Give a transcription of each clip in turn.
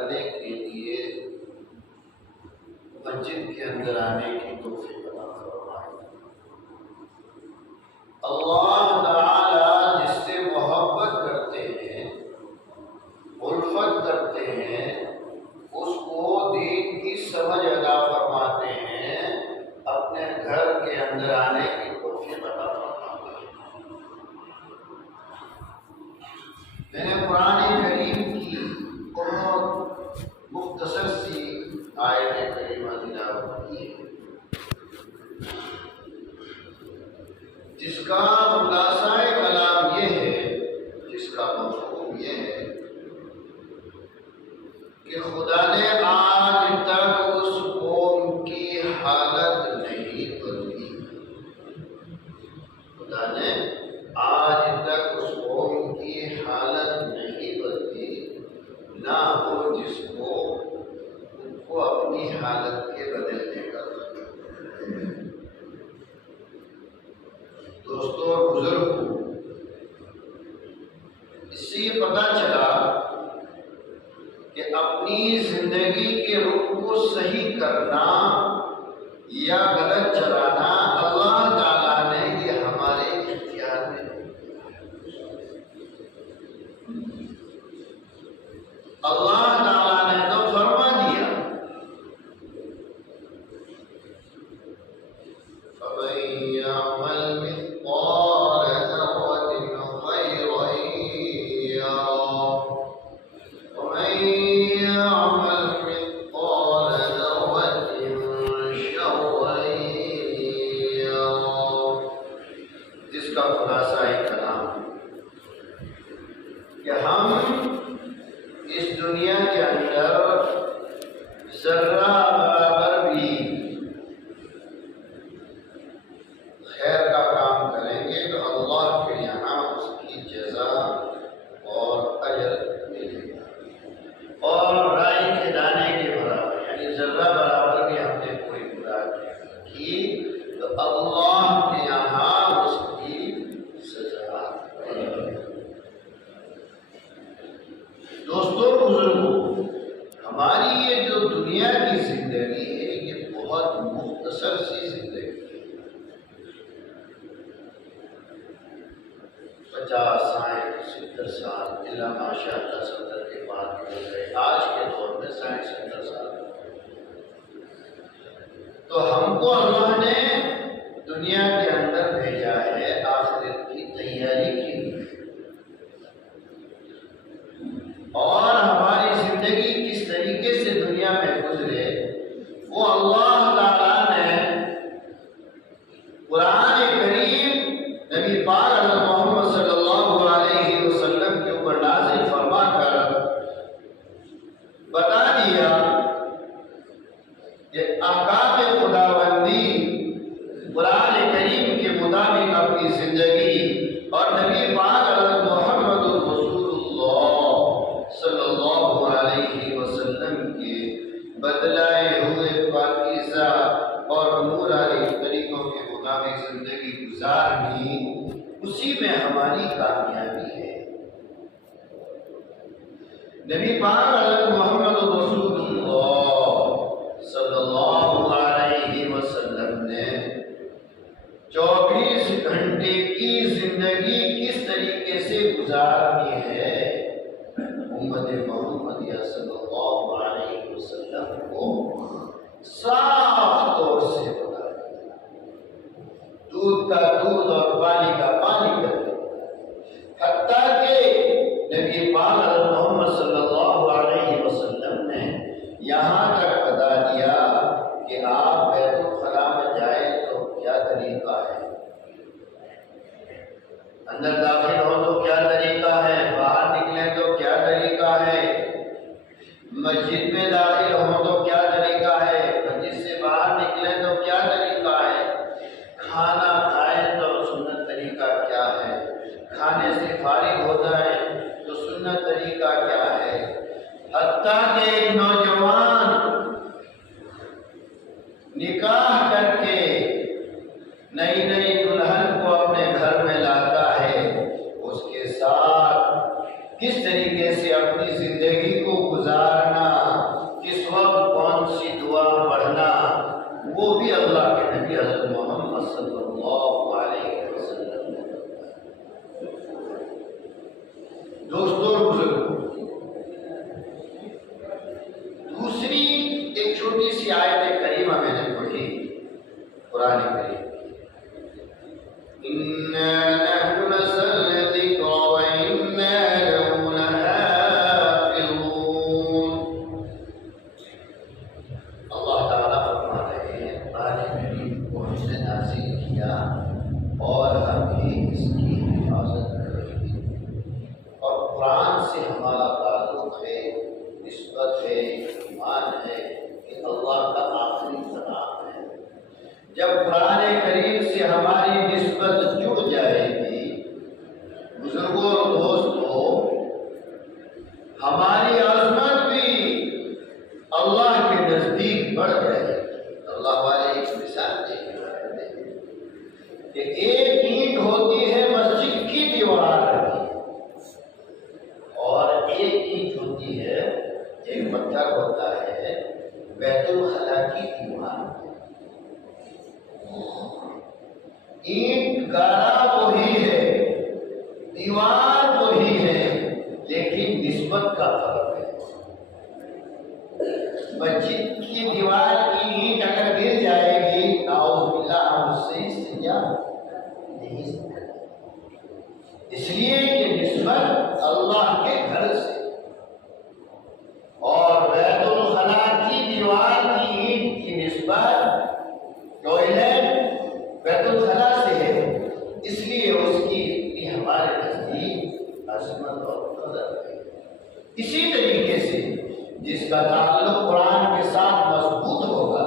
کرنے کے لیے مسجد کے اندر آنے کی توفیق عطا فرمائے۔ اللہ تعالی جس سے محبت کرتے ہیں، الفت کرتے ہیں، اس کو دین کی سمجھ عطا فرماتے ہیں، اپنے گھر کے اندر آنے کی توفیق عطا فرماتے ہیں۔ میں نے قرآن کریم کی بہت مختصر سی آیت کریمہ تلاوت کی ہے، جس کا خلاصہ کلام یہ ہے، جس کا مفہوم یہ ہے کہ خدا نے آج تک اس قوم کی حالت نہیں بدلی۔ خدا نے آج تک اس قوم کی حالت نہیں بدلی، نہ ہو جس کو ان کو اپنی حالت کے بدلنے کا۔ دوستوں اور بزرگوں، اس سے یہ پتہ چلا کہ اپنی زندگی کے رخ کو صحیح کرنا یا غلط چلانا اللہ تعالیٰ نے یہ ہمارے اختیار میں نہیں۔ اللہ تعالیٰ نے تو فرما دیا، فَمَن يَعْمَلْ مِثْقَالَ ذَرَّةٍ خَيْرًا يَرَهُ وَمَن يَعْمَلْ مِثْقَالَ ذَرَّةٍ شَرًّا يَرَهُ۔ جس کا خلاصہ کلام کہ ہم اس دنیا کے اندر ذرہ برابر بھی خیر کا کام کریں گے تو اللہ کے یہاں اس کی جزا اور اجر ملے گا، اور رائی کے دانے کے برابر، یعنی ذرہ برابر بھی ہم نے کوئی برا کی تو اللہ کے یہاں اس کی سزا ہے۔ دوستوں بزرگوں، ہماری یہ جو دنیا کی زندگی ہے یہ بہت مختصر سی زندگی ہے۔ 50 60 70 سال اللہ ماشاء اللہ 70 کے بعد ہو گئے، آج کے دور میں 60 70 سال۔ تو ہم کو اللہ نے دنیا کے اندر بھیجا ہے آخرت کی تیاری کے لیے، اور ہماری زندگی کس طریقے سے دنیا میں گزرے وہ اللہ تعالیٰ نے قرآن کریم نبی پاک حضرت محمد صلی اللہ علیہ وسلم کے اوپر نازل فرما کر بتا دیا کہ احکام خداوندی قرآن کریم کے مطابق اپنی زندگی اور نبی پاک حضرت محمد رسول اللہ صلی اللہ علیہ وسلم کے بدلائے ہوئے پاکیزہ اور نور علی طریقوں کے مطابق زندگی گزارنی، اسی میں ہماری کامیابی ہے۔ نبی پاک حضرت محمد رسول اللہ صلی اللہ علیہ وسلم نے 24 گھنٹے کی زندگی کس طریقے سے گزارنی ہے امت محمدیہ صلی اللہ علیہ وسلم کو صاف طور سے بتا دیا، دودھ کا دودھ اور پانی کا پانی کر دیا، حتیٰ کہ نبی پاک حضرت محمد صلی اللہ علیہ وسلم نے یہاں تک بتا دیا کہ آپ بیت الخلا میں جائیں تو کیا طریقہ ہے، اندر داخل ہو تو کیا طریقہ ہے، باہر نکلیں تو کیا طریقہ ہے، مسجد میں داخل ہو تو کیا طریقہ ہے، مسجد سے باہر نکلیں تو کیا طریقہ ہے، کھانا کھائیں تو سنت طریقہ کیا ہے، کھانے سے فارغ ہو جائیں تو سنت طریقہ کیا ہے۔ حتیٰ کہ ایک نوجوان نکاح کر کے نئی نئی دلہن کو اپنے گھر میں لاتا ہے، اس کے ساتھ کس طریقے سے اپنی زندگی کو گزارنا छोटी सी आयत करीमा मैंने पढ़ी कुरान करीम इन्ना नहनु नज़्ज़लना ज़िक्रा व इन्ना लहु लहाफ़िज़ून। अल्लाह ताला फरमा रहे हैं कुरान करीम को हमने नाज़िल किया और हम भी इसकी हिफाजत करेंगे। और कुरान से हमारा ताल्लुक़ है, निस्बत है, ईमान है कि अल्लाह का आखिरी कलाम है। जब कुरान करीम से हमारी निस्बत जुड़ जाएगी, बुजुर्गों और दोस्तों, हमारी अज़मत भी अल्लाह के नज़दीक बढ़ जाएगी। अल्लाह वाले एक मिसाल देते हैं कि एक ईंट होती है मस्जिद की दीवार की, और एक ईंट होती है, एक पत्थर होता है बैतुल खला की दीवार। ईंट गारा वही है, दीवार वही है, लेकिन निस्बत का फर्क है। मस्जिद की दीवार की ईंट अगर गिर जाएगी, नाउज़ुबिल्लाह, हम उससे इस्तिंजा नहीं सकते, इसलिए कि निस्बत अल्लाह के घर से। और बैतुल खला की दीवार की ईंट की निस्बत टॉयलेट बैतुल खला से है, इसलिए उसकी हमारे नजदीक अज़मत और कदर है। इसी तरीके से जिसका ताल्लुक कुरान के साथ मजबूत होगा,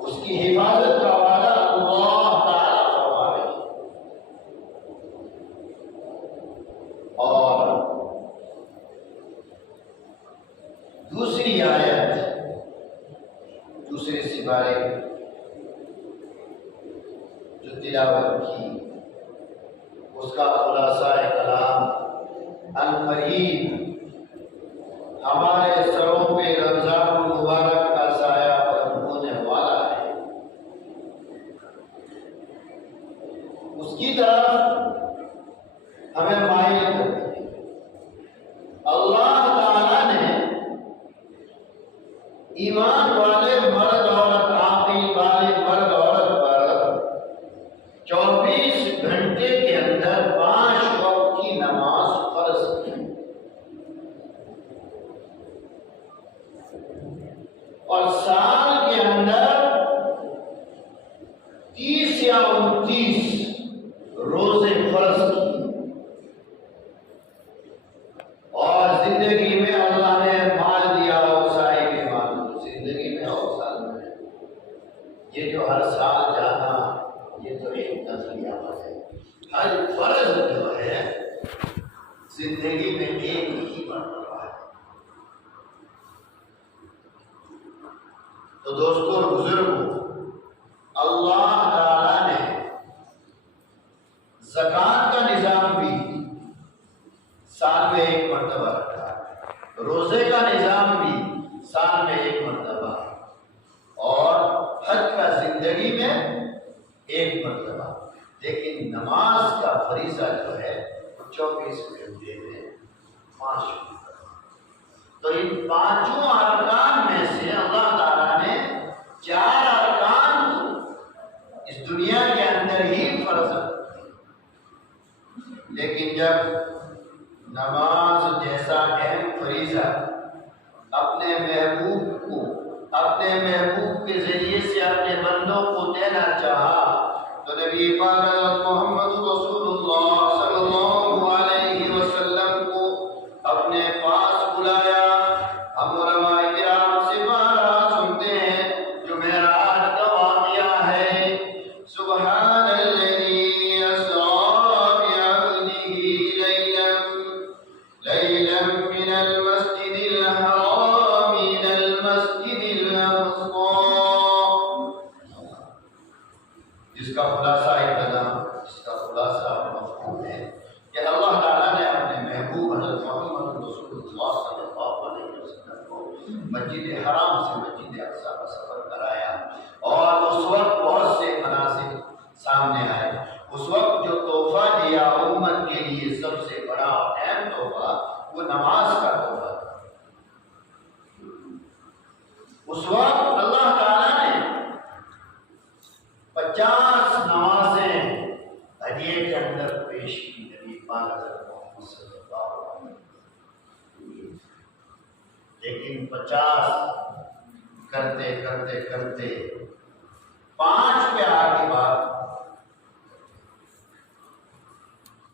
उसकी हिफाजत का वादा अल्लाह ताला फरमा रहे हैं। और दूसरी आयत दूसरे सिपारे जो तिलावत की, उसका खुलासा कलाम अन-करीब हमारे सरों पे रमजान मुबारक का साया होने वाला है, उसकी तरफ हमें माइल करती है। अल्लाह ताला ने ईमान वाले मर्द औरत, आक़िल बालिग मर्द औरत पर 24 घंटे के अंदर 5 वक्त की नमाज फर्ज की, और साल के अंदर 30 या 29 रोजे फर्ज की। और जिंदगी में अल्लाह ने माल दिया और साए के माल, जिंदगी में और साल में, ये जो हर साल जाना, ये तो एक नज़रिया है। हर फर्ज जो है जिंदगी में एक ही मरतबा है। तो दोस्तों और बुजुर्गों, अल्लाह ताला ने ज़कात का निज़ाम भी साल में एक मरतबा रखा, रोजे का निज़ाम भी साल में एक मरतबा, और हज का जिंदगी में एक मरतबा। लेकिन नमाज का फरीज़ा जो है 24 घंटे में 5 मरतबा। तो इन 5 अरकान में से अल्लाह ताला ने 4 अरकान इस दुनिया के अंदर ही फर्ज रखे। लेकिन जब नमाज जैसा अहम फरीज़ा अपने महबूब के जरिए से अपने बंदों को देना चाहा, तो नबी पाक मोहम्मद रसूलुल्लाह सल्लल्लाहु अलैहि वसल्लम को अपने पास बुलाया। हम उलमाए किराम से बात सुनते हैं जो मेराज का वाक़या है। सुब्हानल्लज़ी अस्रा बिअब्दिही लैलन मिनल मस्जिदिल हराम इलल मस्जिदिल अक़सा, जिसका खुलासा इसका खुलासा मफ़हूम है कि अल्लाह ताला ने अपने महबूब हज़रत मोहम्मद रसूलुल्लाह सल्लल्लाहु अलैहि वसल्लम को मस्जिद हराम से मस्जिद अक़सा का सफ़र कराया। और उस वक्त बहुत से मनासिब सामने आए। उस वक्त जो तोहफा दिया उम्मत के लिए सबसे बड़ा अहम तोहफा वो नमाज का तोहफा था। उस वक्त अल्लाह 50 نمازیں ہدیے کے اندر پیش کی نبی پاک حضرت محمد صلی اللہ علیہ وسلم، لیکن 50 کرتے کرتے کرتے 5 پہ آ کے بات